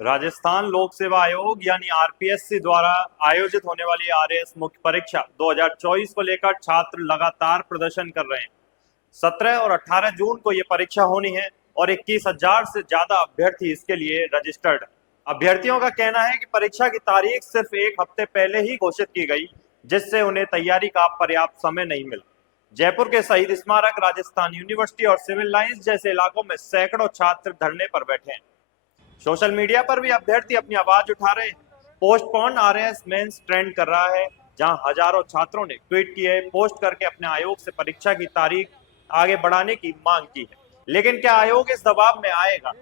राजस्थान लोक सेवा आयोग यानी आरपीएससी द्वारा आयोजित होने वाली आरएएस मुख्य परीक्षा 2024 को लेकर छात्र लगातार प्रदर्शन कर रहे हैं। 17 और 18 जून को ये परीक्षा होनी है और 21,000 से ज्यादा अभ्यर्थी इसके लिए रजिस्टर्ड हैं। अभ्यर्थियों का कहना है कि परीक्षा की तारीख सिर्फ एक हफ्ते पहले ही घोषित की गई, जिससे उन्हें तैयारी का पर्याप्त समय नहीं मिला। जयपुर के शहीद स्मारक, राजस्थान यूनिवर्सिटी और सिविल लाइंस जैसे इलाकों में सैकड़ों छात्र धरने पर बैठे हैं। सोशल मीडिया पर भी अभ्यर्थी अपनी आवाज उठा रहे हैं। पोस्टपोन आरएएस मेंस ट्रेंड कर रहा है, जहां हजारों छात्रों ने ट्वीट किए, पोस्ट करके अपने आयोग से परीक्षा की तारीख आगे बढ़ाने की मांग की है। लेकिन क्या आयोग इस दबाव में आएगा?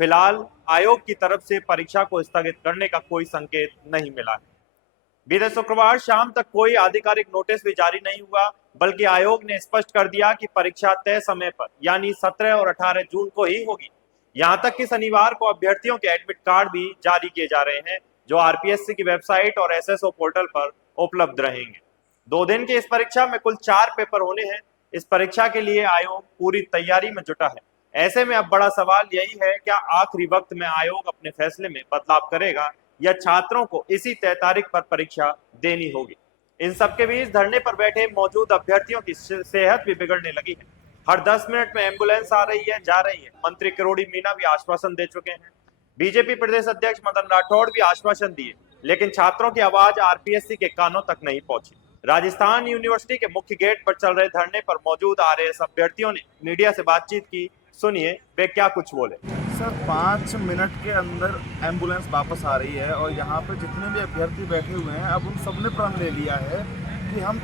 फिलहाल आयोग की तरफ से परीक्षा को स्थगित करने का कोई संकेत नहीं मिला है। बीते शुक्रवार शाम तक कोई आधिकारिक नोटिस भी जारी नहीं हुआ, बल्कि आयोग ने स्पष्ट कर दिया कि परीक्षा तय समय पर यानी 17 और 18 जून को ही होगी। यहां तक कि शनिवार को अभ्यर्थियों के एडमिट कार्ड भी जारी किए जा रहे हैं, जो आरपीएससी की वेबसाइट और एसएसओ पोर्टल पर उपलब्ध रहेंगे। 2 दिन की इस परीक्षा में कुल 4 पेपर होने हैं। इस परीक्षा के लिए आयोग पूरी तैयारी में जुटा है। ऐसे में अब बड़ा सवाल यही है, क्या आखिरी वक्त में आयोग अपने फैसले में बदलाव करेगा या छात्रों को इसी तय तारीख पर परीक्षा देनी होगी? इन सबके बीच धरने पर बैठे मौजूद अभ्यर्थियों की सेहत भी बिगड़ने लगी है। हर 10 मिनट में एम्बुलेंस आ रही है, जा रही है। मंत्री किरोड़ी मीना भी आश्वासन दे चुके हैं। बीजेपी प्रदेश अध्यक्ष मदन राठौड़ भी आश्वासन दिए, लेकिन छात्रों की आवाज आरपीएससी के कानों तक नहीं पहुंची। राजस्थान यूनिवर्सिटी के मुख्य गेट पर चल रहे धरने पर मौजूद आरएएस अभ्यर्थियों ने मीडिया से बातचीत की। सुनिए वे क्या कुछ बोले। सर 5 मिनट के अंदर एम्बुलेंस वापस आ रही है और यहाँ पे जितने भी अभ्यर्थी बैठे हुए हैं, अब उन सब ने प्रण ले लिया है कि हम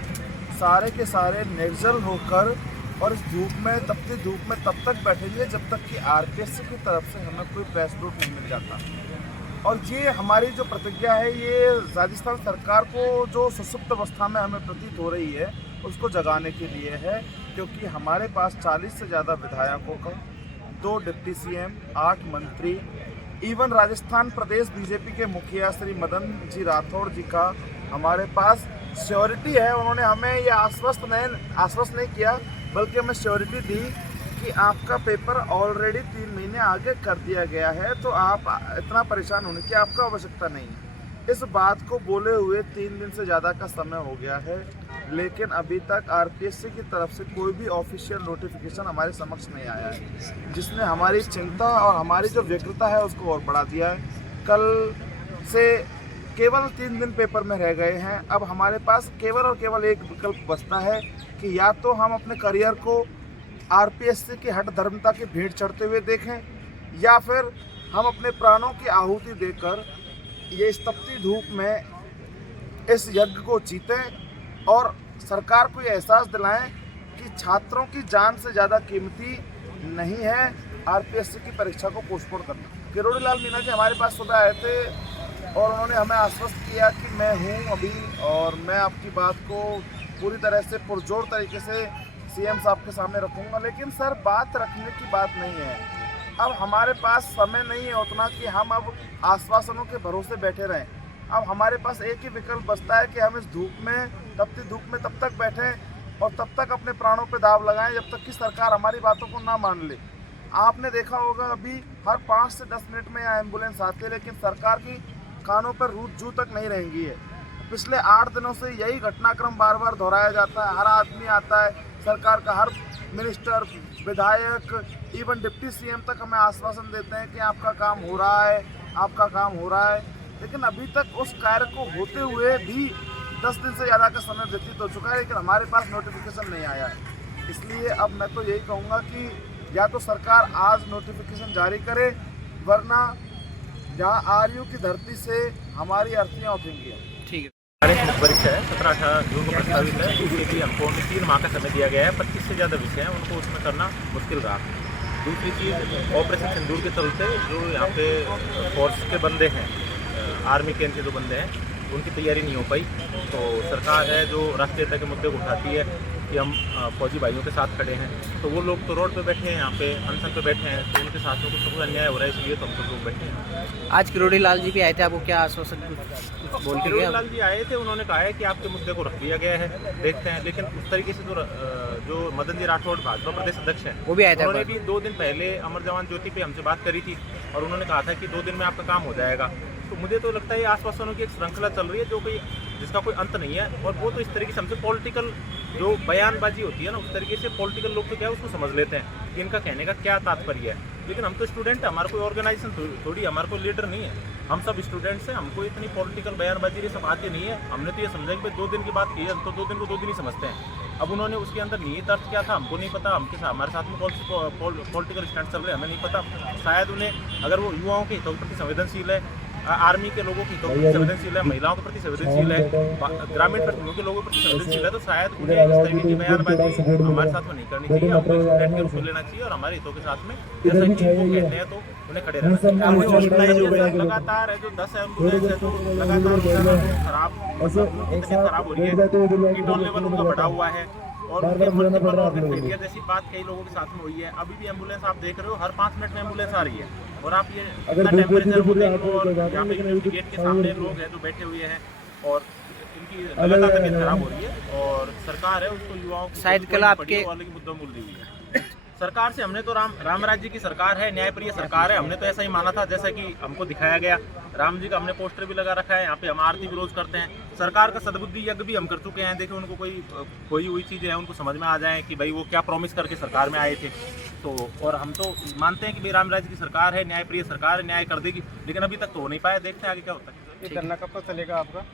सारे के सारे निर्जल होकर और इस धूप में, तपती धूप में तब तक बैठेंगे जब तक कि आरपीएससी की तरफ से हमें कोई प्रेस नोट नहीं मिल जाता। और ये हमारी जो प्रतिज्ञा है, ये राजस्थान सरकार को जो सुसुप्त अवस्था में हमें प्रतीत हो रही है, उसको जगाने के लिए है। क्योंकि हमारे पास 40 से ज़्यादा विधायकों का, 2 डिप्टी सीएम, 8 मंत्री, इवन राजस्थान प्रदेश बीजेपी के मुखिया श्री मदन जी राठौड़ जी का हमारे पास श्योरिटी है। उन्होंने हमें ये आश्वस्त नहीं किया, बल्कि हमें श्योरिटी दी कि आपका पेपर ऑलरेडी 3 महीने आगे कर दिया गया है, तो आप इतना परेशान होने की आपको आवश्यकता नहीं है। इस बात को बोले हुए 3 दिन से ज़्यादा का समय हो गया है, लेकिन अभी तक आरपीएससी की तरफ से कोई भी ऑफिशियल नोटिफिकेशन हमारे समक्ष नहीं आया है, जिसने हमारी चिंता और हमारी जो व्यग्रता है उसको और बढ़ा दिया है। कल से केवल 3 दिन पेपर में रह गए हैं। अब हमारे पास केवल और केवल एक विकल्प बचता है कि या तो हम अपने करियर को आरपीएससी की हठ धर्मता की भेंट चढ़ते हुए देखें, या फिर हम अपने प्राणों की आहुति देकर ये इस तपती धूप में इस यज्ञ को जीतें और सरकार को ये एहसास दिलाएं कि छात्रों की जान से ज़्यादा कीमती नहीं है आरपीएससी की परीक्षा को पोस्टपोन करना। किरोड़ी लाल मीना जी हमारे पास सुबह आए थे और उन्होंने हमें आश्वस्त किया कि मैं हूँ अभी, और मैं आपकी बात को पूरी तरह से पुरजोर तरीके से सीएम साहब के सामने रखूँगा। लेकिन सर, बात रखने की बात नहीं है। अब हमारे पास समय नहीं है उतना कि हम अब आश्वासनों के भरोसे बैठे रहें। अब हमारे पास एक ही विकल्प बचता है कि हम इस धूप में, तपती धूप में तब तक बैठें और तब तक अपने प्राणों पे दाव लगाएं जब तक कि सरकार हमारी बातों को ना मान ले। आपने देखा होगा अभी हर 5 से 10 मिनट में यहाँ एम्बुलेंस आती है, लेकिन सरकार की कानों पर रूट जू तक नहीं रहेंगी है। पिछले 8 दिनों से यही घटनाक्रम बार बार दोहराया जाता है। हर आदमी आता है, सरकार का हर मिनिस्टर, विधायक, इवन डिप्टी सीएम तक हमें आश्वासन देते हैं कि आपका काम हो रहा है, आपका काम हो रहा है, लेकिन अभी तक उस कार्य को होते हुए भी 10 दिन से ज़्यादा का समय व्यतीत हो चुका है, लेकिन हमारे पास नोटिफिकेशन नहीं आया है। इसलिए अब मैं तो यही कहूँगा कि या तो सरकार आज नोटिफिकेशन जारी करे, वरना जहाँ आरयू की धरती से हमारी अर्थियाँ उठेंगी। ठीक है। हमारे परीक्षा है 17-18 जून को प्रस्तावित है। उसके लिए हमको 3 माह का समय दिया गया है। 25 से ज़्यादा विषय हैं, उनको उसमें करना मुश्किल रहा। दूसरी चीज़, ऑपरेशन सिंदूर के चलते जो यहाँ पे फोर्स के बंदे हैं, आर्मी कैंप के जो बंदे हैं, उनकी तैयारी नहीं हो पाई। तो सरकार है जो राष्ट्रीयता के मुद्दे को उठाती है, कि हम फौजी भाइयों के साथ खड़े हैं, तो वो लोग तो रोड पे बैठे हैं, यहाँ पे अनशन पे बैठे हैं, तो उनके साथ में कुछ अन्याय हो रहा है, इसलिए तो हम सब लोग बैठे हैं। आज किरोड़ी लाल जी भी आए थे, आपको क्या आश्वासन कुछ बोल के गए? लाल जी आए थे, उन्होंने कहा है कि आपके मुद्दे को रख दिया गया है, देखते हैं। लेकिन उस तरीके से जो मदन जी राठौड़ भाजपा प्रदेश अध्यक्ष हैं, वो भी आए थे, उन्होंने भी 2 दिन पहले अमर जवान ज्योति पे हमसे बात करी थी और उन्होंने कहा था कि 2 दिन में आपका काम हो जाएगा। तो मुझे तो लगता है ये आश्वासनों की एक श्रृंखला चल रही है जो कोई जिसका कोई अंत नहीं है, और वो तो इस तरीके से हमसे पॉलिटिकल जो बयानबाजी होती है ना, उस तरीके से पॉलिटिकल लोग तो क्या है उसको समझ लेते हैं कि इनका कहने का क्या तात्पर्य है। लेकिन हम तो स्टूडेंट हैं, हमारा कोई ऑर्गेनाइजेशन थोड़ी, हमारा कोई लीडर नहीं है, हम सब स्टूडेंट्स हैं, हमको इतनी पॉलिटिकल बयानबाजी ये सब आती नहीं है। हमने तो ये समझा कि भाई 2 दिन की बात की है, तो 2 दिन को 2 दिन ही समझते हैं। अब उन्होंने उसके अंदर निहित अर्थ क्या था हमको नहीं पता, हमारे साथ में पॉलिटिकल स्टैंड चल रहे हैं, हमें नहीं पता। शायद उन्हें, अगर वो युवाओं के हितों के प्रति संवेदनशील है, आर्मी के लोगों के हितों के प्रति संवेदनशील है, महिलाओं के प्रति संवेदनशील है, ग्रामीण प्रतिनिधियों के लोगों के प्रति संवेदनशील है, तो शायद उन्हें इस तरीके की बयानबाजी हमारे साथ में नहीं करनी चाहिए। हमको स्टूडेंट के रूप में लेना चाहिए और हमारे हितों के साथ में, जैसा कि वो कहते हैं, तो उन्हें खड़े रहना चाहिए। लगातार है जो 10 एम्बुलेंस है, तो लगातार खराब हो रही है, कीटोन लेवल उनका बढ़ा हुआ है, और उनके मल्टीपल ऑर्गन फेलियर जैसी बात कई लोगों के साथ में हुई है। अभी भी एम्बुलेंस आप देख रहे हो, हर 5 मिनट में एम्बुलेंस आ रही है, और आप ये इतना टेम्परेचर को देख लो, और यहाँ पे गेट के सामने लोग हैं जो बैठे हुए हैं, और इनकी लगातार तबीयत खराब हो रही है। और सरकार है उसको युवाओं को शायद कल आपके वाले की मुद्दा मूल दी हुई है। सरकार से हमने तो राम राज्य की सरकार है, न्यायप्रिय सरकार है, हमने तो ऐसा ही माना था जैसा कि हमको दिखाया गया। राम जी का हमने पोस्टर भी लगा रखा है, यहाँ पे हम आरती भी रोज करते हैं। सरकार का सद्बुद्धि यज्ञ भी हम कर चुके हैं, देखिए उनको कोई हुई चीज़ें हैं उनको समझ में आ जाए कि भाई वो क्या प्रॉमिस करके सरकार में आए थे। तो और हम तो मानते हैं कि भाई राम राज्य की सरकार है, न्यायप्रिय सरकार है, न्याय कर देगी, लेकिन अभी तक तो हो नहीं पाया। देखते हैं आगे क्या होता है। ये धरना कब तक चलेगा आपका?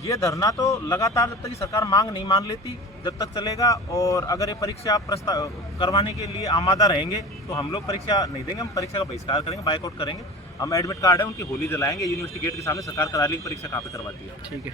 ये धरना तो लगातार जब तक कि सरकार मांग नहीं मान लेती जब तक चलेगा, और अगर ये परीक्षा प्रस्ताव करवाने के लिए आमादा रहेंगे तो हम लोग परीक्षा नहीं देंगे, हम परीक्षा का बहिष्कार करेंगे, बाइकआउट करेंगे। हम एडमिट कार्ड है उनकी होली जलाएंगे यूनिवर्सिटी गेट के सामने, सरकार करा लेगी परीक्षा कहाँ पे करवाती है। ठीक है।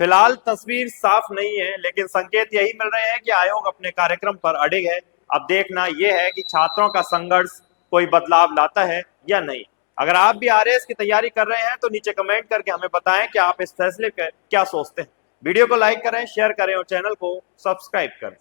फिलहाल तस्वीर साफ नहीं है, लेकिन संकेत यही मिल रहे हैं कि आयोग अपने कार्यक्रम पर अड़िग है। अब देखना यह है कि छात्रों का संघर्ष कोई बदलाव लाता है या नहीं। अगर आप भी आरएएस की तैयारी कर रहे हैं तो नीचे कमेंट करके हमें बताएं कि आप इस फैसले पर क्या सोचते हैं। वीडियो को लाइक करें, शेयर करें और चैनल को सब्सक्राइब करें।